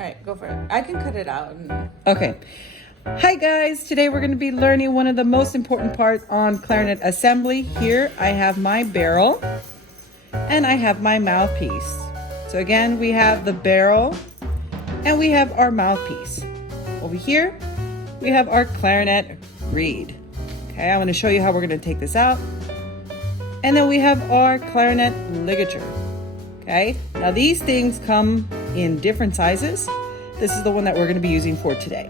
All right, go for it. I can cut it out. Okay. Hi guys, today we're going to be learning one of the most important parts on clarinet assembly. Here I have my barrel and I have my mouthpiece. So again, we have the barrel and we have our mouthpiece. Over here, we have our clarinet reed. Okay, I'm going to show you how we're going to take this out. And then we have our clarinet ligature. Okay, now these things come in different sizes. This is the one that we're going to be using for today.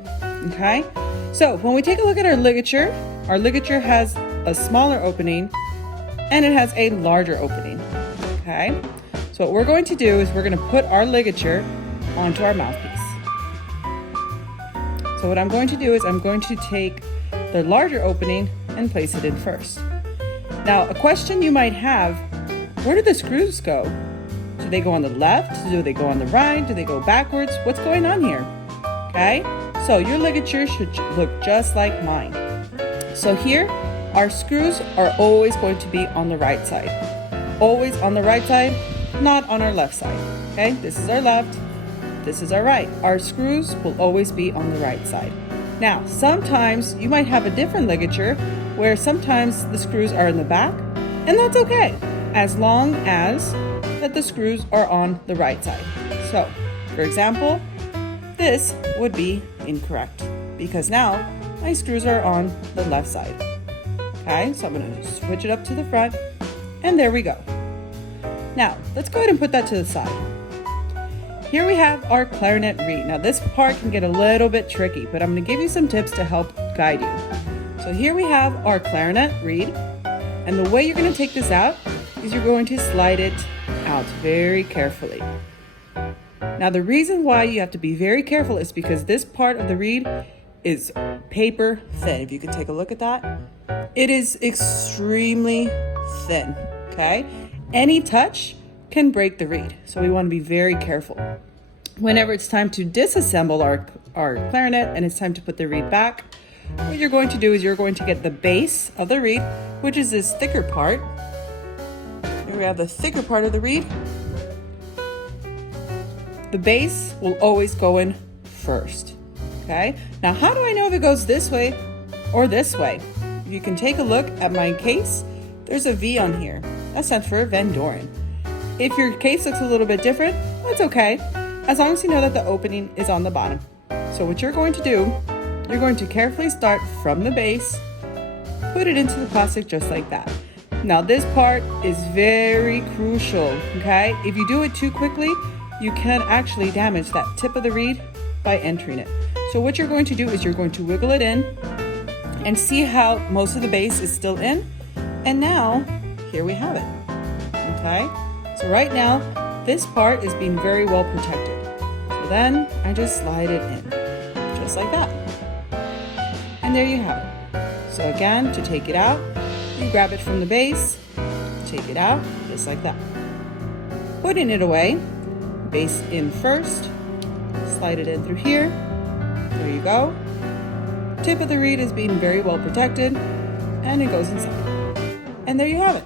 Okay, so when we take a look at our ligature has a smaller opening and it has a larger opening. Okay, so what we're going to do is we're going to put our ligature onto our mouthpiece. So what I'm going to do is I'm going to take the larger opening and place it in first. Now, a question you might have, where do the screws go? Do they go on the left? Do they go on the right? Do they go backwards? What's going on here? Okay, so your ligature should look just like mine. So here, our screws are always going to be on the right side. Always on the right side, not on our left side. Okay, this is our left, this is our right. Our screws will always be on the right side. Now, sometimes you might have a different ligature where sometimes the screws are in the back, and that's okay, as long as that the screws are on the right side. So, for example, this would be incorrect because now my screws are on the left side. Okay, so I'm going to switch it up to the front, and there we go. Now, let's go ahead and put that to the side. Here we have our clarinet reed. Now, this part can get a little bit tricky, but I'm going to give you some tips to help guide you. So here we have our clarinet reed, and the way you're going to take this out is you're going to slide it out very carefully. Now, the reason why you have to be very careful is because this part of the reed is paper thin. If you can take a look at that, it is extremely thin. Okay, any touch can break the reed, so we want to be very careful. Whenever it's time to disassemble our clarinet and it's time to put the reed back, what you're going to do is you're going to get the base of the reed, which is this thicker part. Here we have the thicker part of the reed. The base will always go in first. Okay, now how do I know if it goes this way or this way? You can take a look at my case. There's a V on here. That stands for Van Doren. If your case looks a little bit different, that's okay, as long as you know that the opening is on the bottom. So what you're going to do, you're going to carefully start from the base, put it into the plastic just like that. Now this part is very crucial, okay? If you do it too quickly, you can actually damage that tip of the reed by entering it. So what you're going to do is you're going to wiggle it in and see how most of the base is still in. And now, here we have it, okay? So right now, this part is being very well protected. So then I just slide it in, just like that. And there you have it. So again, to take it out, you grab it from the base, take it out, just like that. Putting it away, base in first, slide it in through here. There you go. Tip of the reed is being very well protected, and it goes inside. And there you have it.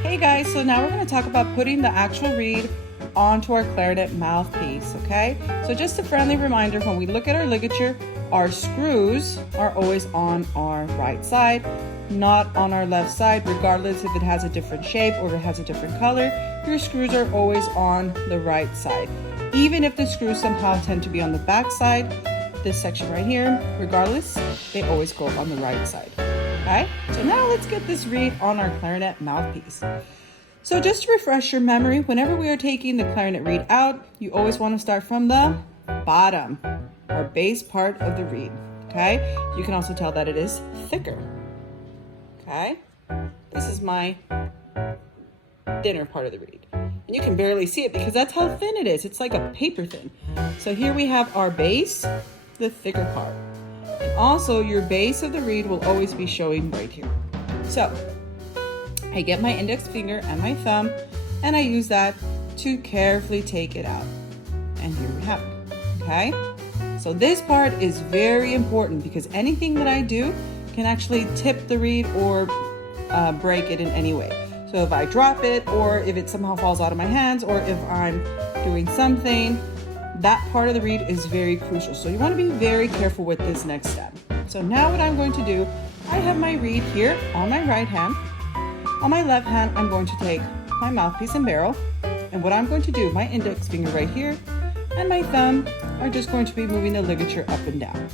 Hey guys, so now we're going to talk about putting the actual reed onto our clarinet mouthpiece, okay? So just a friendly reminder, when we look at our ligature, our screws are always on our right side, not on our left side, regardless if it has a different shape or if it has a different color. Your screws are always on the right side. Even if the screws somehow tend to be on the back side, this section right here, regardless, they always go on the right side. Okay, so now let's get this reed on our clarinet mouthpiece. So just to refresh your memory, whenever we are taking the clarinet reed out, you always want to start from the bottom, our base part of the reed. Okay, you can also tell that it is thicker. Okay, this is my thinner part of the reed. And you can barely see it because that's how thin it is. It's like a paper thin. So here we have our base, the thicker part. And also your base of the reed will always be showing right here. So I get my index finger and my thumb and I use that to carefully take it out. And here we have it, okay? So this part is very important because anything that I do can actually tip the reed or break it in any way. So if I drop it or if it somehow falls out of my hands or if I'm doing something, that part of the reed is very crucial. So you want to be very careful with this next step. So now what I'm going to do, I have my reed here on my right hand. On my left hand, I'm going to take my mouthpiece and barrel. And what I'm going to do, my index finger right here and my thumb are just going to be moving the ligature up and down.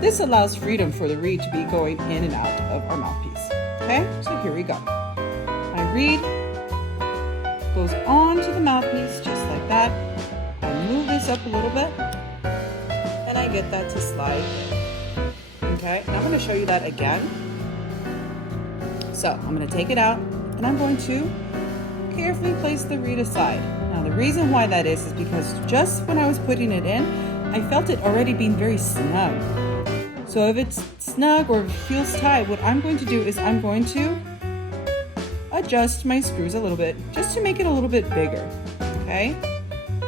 This allows freedom for the reed to be going in and out of our mouthpiece. Okay, so here we go. My reed goes onto the mouthpiece just like that. I move this up a little bit and I get that to slide in. Okay, and I'm going to show you that again. So I'm going to take it out and I'm going to carefully place the reed aside. Now the reason why that is because just when I was putting it in, I felt it already being very snug. So if it's snug or feels tight, what I'm going to do is I'm going to adjust my screws a little bit just to make it a little bit bigger. Okay,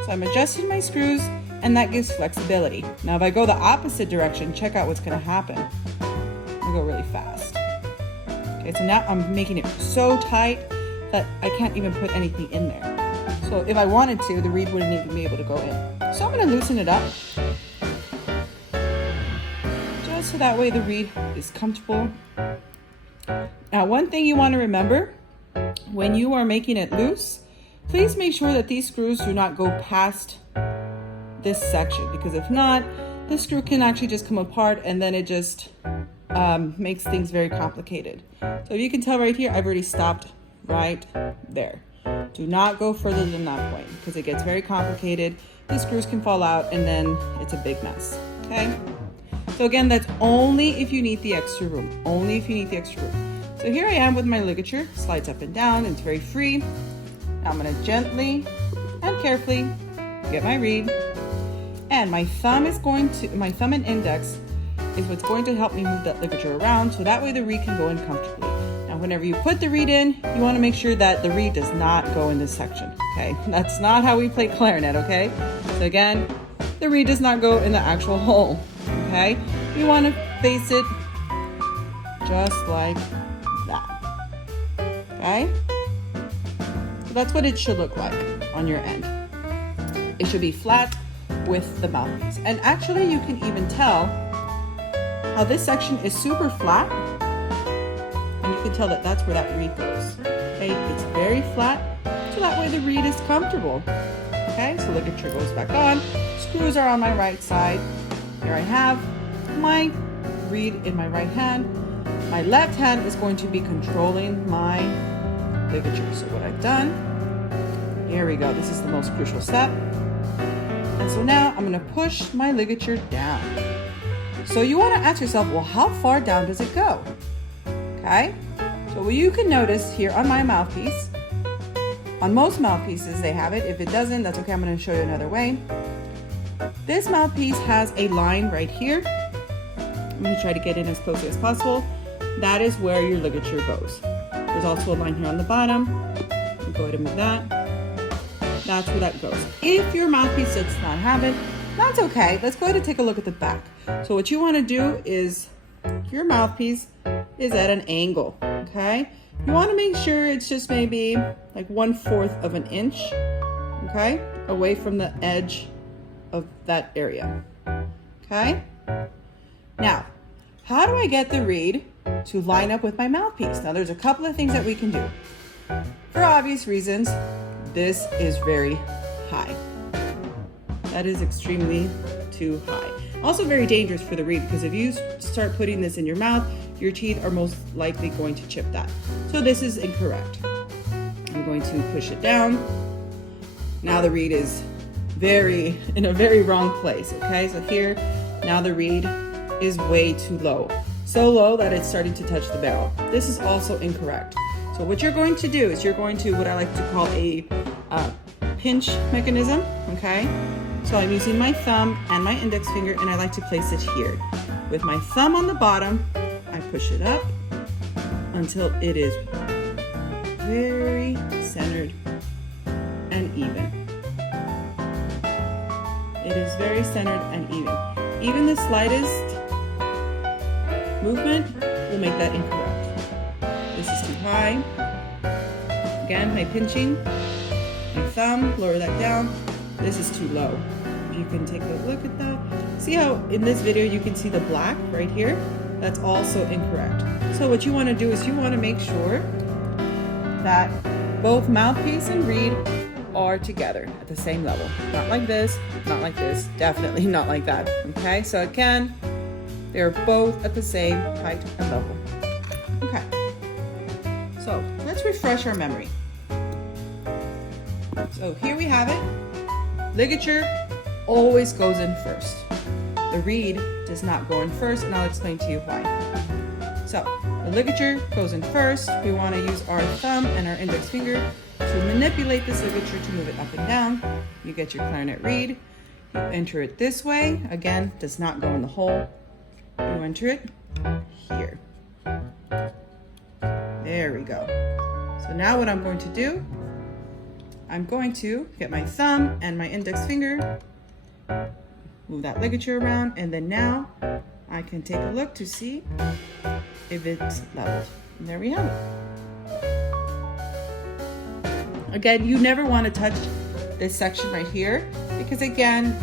so I'm adjusting my screws and that gives flexibility. Now if I go the opposite direction, check out what's going to happen. I go really fast. Okay, so now I'm making it so tight that I can't even put anything in there. So if I wanted to, the reed wouldn't even be able to go in. So I'm going to loosen it up. Just so that way the reed is comfortable. Now one thing you want to remember, when you are making it loose, please make sure that these screws do not go past this section, because if not, the screw can actually just come apart and then it just makes things very complicated. So if you can tell right here, I've already stopped right there. Do not go further than that point because it gets very complicated. The screws can fall out and then it's a big mess. Okay, so again, that's only if you need the extra room, only if you need the extra room. So here I am with my ligature, slides up and down, it's very free. Now I'm going to gently and carefully get my reed, and my thumb and index is what's going to help me move that ligature around so that way the reed can go in comfortably. Now whenever you put the reed in, you want to make sure that the reed does not go in this section, okay? That's not how we play clarinet, okay? So again, the reed does not go in the actual hole, okay? You want to face it just like that, okay? So that's what it should look like on your end. It should be flat with the mouthpiece. And actually you can even tell how this section is super flat, and you can tell that that's where that reed goes. Okay, it's very flat, so that way the reed is comfortable. Okay, so ligature goes back on, screws are on my right side. Here I have my reed in my right hand. My left hand is going to be controlling my ligature. So what I've done, here we go, this is the most crucial step. And so now I'm going to push my ligature down. So you want to ask yourself, well, how far down does it go? Okay, so what you can notice here on my mouthpiece, on most mouthpieces they have it. If it doesn't, that's okay, I'm going to show you another way. This mouthpiece has a line right here. I'm going to try to get in as closely as possible. That is where your ligature goes. There's also a line here on the bottom. I'll go ahead and move that. That's where that goes. If your mouthpiece does not have it, that's okay. Let's go ahead and take a look at the back. So what you want to do is your mouthpiece is at an angle, okay? You want to make sure it's just maybe like 1/4 of an inch, okay, away from the edge of that area, okay? Now, how do I get the reed to line up with my mouthpiece? Now, there's a couple of things that we can do. For obvious reasons, this is very high. That is extremely too high. Also very dangerous for the reed, because if you start putting this in your mouth, your teeth are most likely going to chip that. So this is incorrect. I'm going to push it down. Now the reed is in a very wrong place, okay? So here, now the reed is way too low. So low that it's starting to touch the barrel. This is also incorrect. So what you're going to do is you're going to, what I like to call a pinch mechanism, okay? So I'm using my thumb and my index finger, and I like to place it here. With my thumb on the bottom, I push it up until it is very centered and even. It is very centered and even. Even the slightest movement will make that incorrect. This is too high. Again, my pinching, my thumb, lower that down. This is too low. if you can take a look at that. See how in this video you can see the black right here? That's also incorrect. So what you want to do is you want to make sure that both mouthpiece and reed are together at the same level. Not like this, not like this, definitely not like that. Okay, so again, they're both at the same height and level. Okay, so let's refresh our memory. So here we have it. Ligature always goes in first. The reed does not go in first, and I'll explain to you why. So the ligature goes in first. We want to use our thumb and our index finger to manipulate this ligature to move it up and down. You get your clarinet reed. You enter it this way. Again, does not go in the hole. You enter it here. There we go. So now what I'm going to do, I'm going to get my thumb and my index finger, move that ligature around, and then now I can take a look to see if it's leveled. And there we have it. Again, you never want to touch this section right here because again,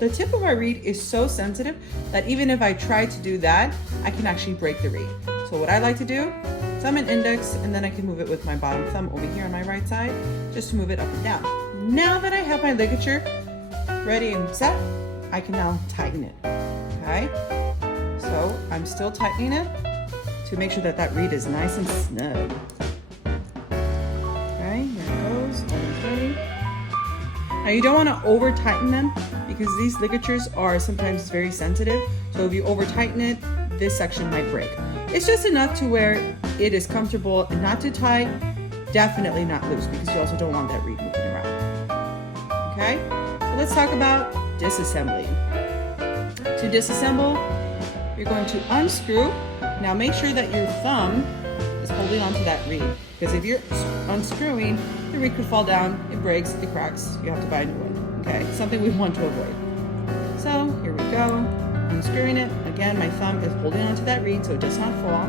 the tip of our reed is so sensitive that even if I try to do that, I can actually break the reed. So what I like to do, thumb and index, and then I can move it with my bottom thumb over here on my right side, just to move it up and down. Now that I have my ligature ready and set, I can now tighten it, okay? So I'm still tightening it to make sure that that reed is nice and snug. Okay, here it goes, almost ready. Now you don't want to over tighten them because these ligatures are sometimes very sensitive. So if you over tighten it, this section might break. It's just enough to where it is comfortable and not too tight, definitely not loose because you also don't want that reed moving around. Okay, so let's talk about disassembling. To disassemble, you're going to unscrew. Now make sure that your thumb is holding onto that reed because if you're unscrewing, the reed could fall down, it breaks, it cracks, you have to buy a new one. Okay, something we want to avoid. So here we go, unscrewing it. Again, my thumb is holding onto that reed so it does not fall.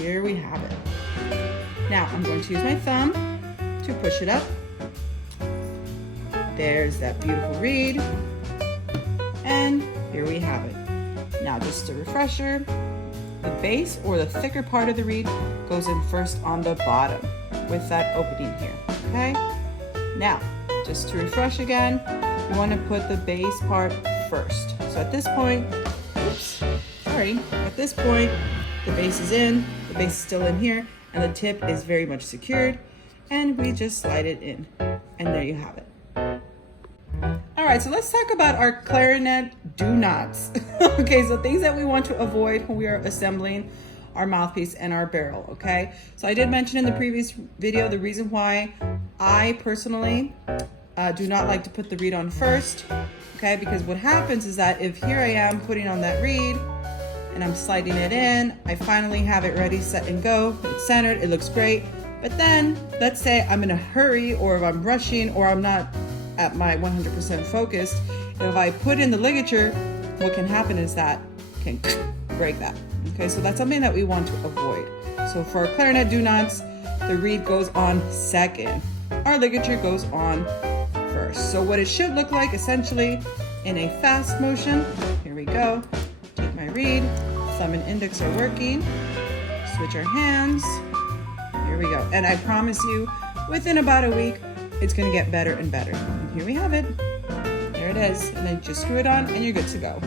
Here we have it. Now I'm going to use my thumb to push it up. There's that beautiful reed. And here we have it. Now just a refresher, the base or the thicker part of the reed goes in first on the bottom with that opening here, okay? Now, just to refresh again, you want to put the base part first. So at this point, at this point, the base is in, the base is still in here, and the tip is very much secured, and we just slide it in, and there you have it. All right, so let's talk about our clarinet do-nots. Okay, so things that we want to avoid when we are assembling our mouthpiece and our barrel, okay? So I did mention in the previous video the reason why I personally do not like to put the reed on first, okay? Because what happens is that if here I am putting on that reed and I'm sliding it in, I finally have it ready, set and go, it's centered, it looks great. But then, let's say I'm in a hurry or if I'm rushing or I'm not at my 100% focused, if I put in the ligature, what can happen is that can break that. Okay, so that's something that we want to avoid. So for our clarinet do-nots, the reed goes on second. Our ligature goes on first. So what it should look like essentially in a fast motion, here we go. Take my reed, thumb and index are working. Switch our hands. Here we go. And I promise you, within about a week, it's gonna get better and better. And here we have it. There it is. And then just screw it on and you're good to go.